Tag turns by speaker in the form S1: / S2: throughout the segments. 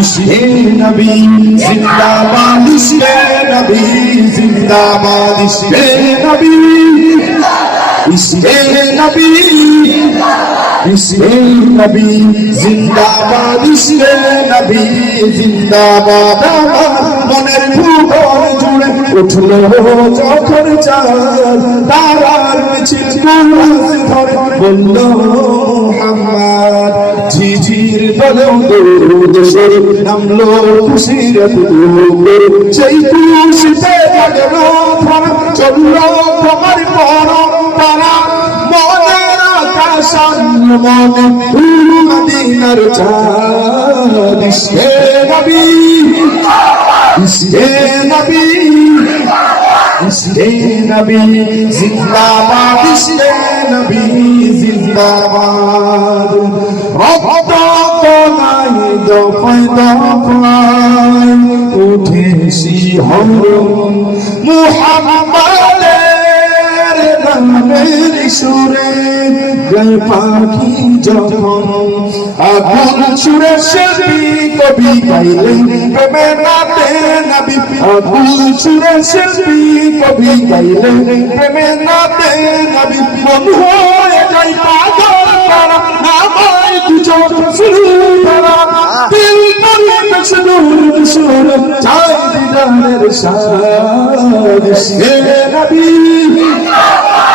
S1: ইশকে নবী, জিন্দাবাদ ইশকে নবী, জিন্দাবাদ ইশকে নবী। ইশকে নবী ইশকে নবী, জিন্দাবাদ ইশকে নবী, জিন্দাবাদ। আমার মনের উঠল যখন চাঁদ, তারার মিছিল ধরে বলল, মোহাম্মদ, ঝিঝির বলেও সরে নামলো খুশির সেই খুশিতে লাগল ধরা চলল তোমার পর। তারা মনের আকাশ মনে মদিনার চাঁদ। ইসে নবী ইসে নবী ইসে নবী জিন্দাবাদ। ইসে নবী জিন্দাবাদ। রক্ত কোনাই দফায় দফায় উঠে শিহরণ মুহাম্মাদের নামের সুরে গায় পাখি যখন আগুন সুরে শিল্পী কবি গাইলেন প্রেমে নাতে নবী আগুন সুরে শিল্পী কবি গাইলেন প্রেমে নাতে নবী মন হয়ে যাই পাগল তারা আমায় দুজন শুরু তারা। দিল করে মশদুর মশদুর চাই দিদারের শাদ নবী।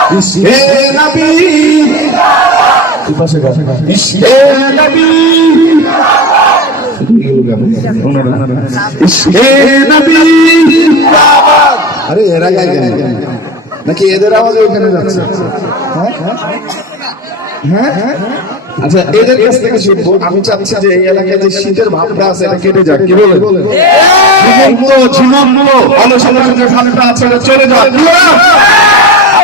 S1: ইসে নবী নবী
S2: আরে এরা গায় কেন নাকি এদের আওয়াজ ওইখানে যাচ্ছে হ্যাঁ হ্যাঁ আচ্ছা এদের কাছ থেকে শুনব আমি চাচ্ছি যে এই এলাকায় যে শীতের ভাবটা আছে এটা কেটে যাক কি বলে ঝিমন্ত ঝিমন্ত আলোচনা যে ভাবটা আছে চলে যাক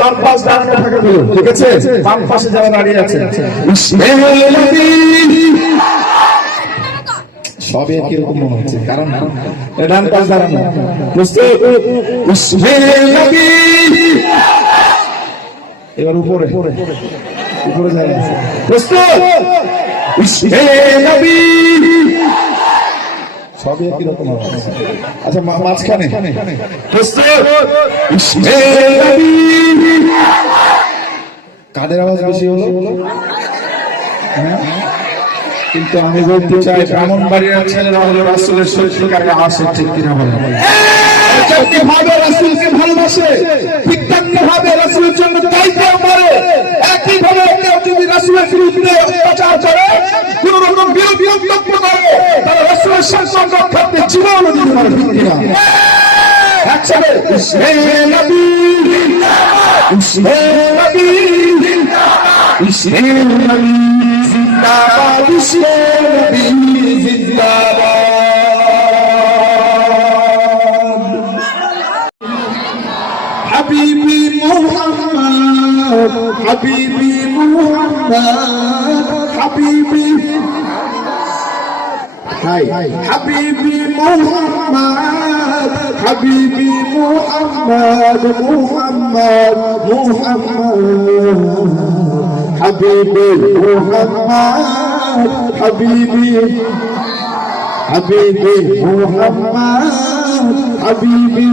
S2: বাম পাশ দাঁড়ানো থাকে বলো, ঠিক আছে? বাম পাশে যারা দাঁড়িয়ে আছে।
S1: ইসে
S2: কীরকম মনে হচ্ছে? কারণ ডান পাশ দাঁড়ানো এবার উপরে। উপরে যায়
S1: ইসে নবী
S2: সবই কীরকম হবে। আচ্ছা মাঝখানে। কাদের আওয়াজ বেশি হলো? হ্যাঁ? কিন্তু আমি বলতে চাই ব্রাহ্মণ বাড়ির ছেলেরা হলো রাসুলের সত্যিকারের আসে ঠিক কিনা বলে সম্পর্ক রক্ষার্থে জীবনও দিতে পারে কিনা একসাথে নবী নবী নবী জিন্দাবাদ
S1: হাবিবি মোহাম্মদ হাবিবি মোহাম্মদ, হাবিবি
S2: হাই
S1: হাবিবি মোহাম্মদ হাবিবি মোহাম্মদ মোহাম্মদ মোহাম্মদ। হাবিবি মোহাম্মদ, হাবিবি। হাবিবি মোহাম্মদ, হাবিবি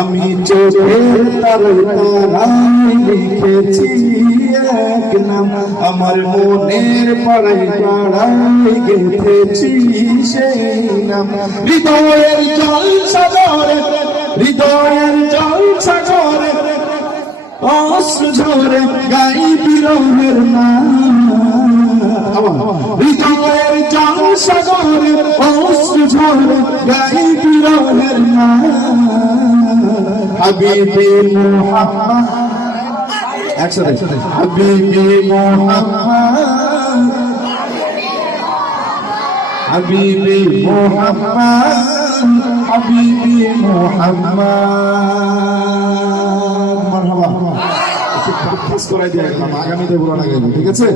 S1: আমি চোখের তারাই লিখেছি। এক নাম আমার মনের পাড়ায় পাড়ায় গেঁথেছি সেই নাম। হৃদয়ের জল সাগরে, হৃদয়ের জল সাগরে অশ্রু গাই বিরহের নাম। হৃদয়ের জল সাগরে অশ্রু গাই বিরহের নাম। হাবিবি মোহাম্মদ
S2: একসাথে
S1: হাবিবি মোহাম্মদ হাবিবি মোহাম্মদ হাবিবি মোহাম্মদ মারহাবা একটু প্র্যাকটিস করাই দিয়ে আগামীতে বলা লাগে ঠিক আছে?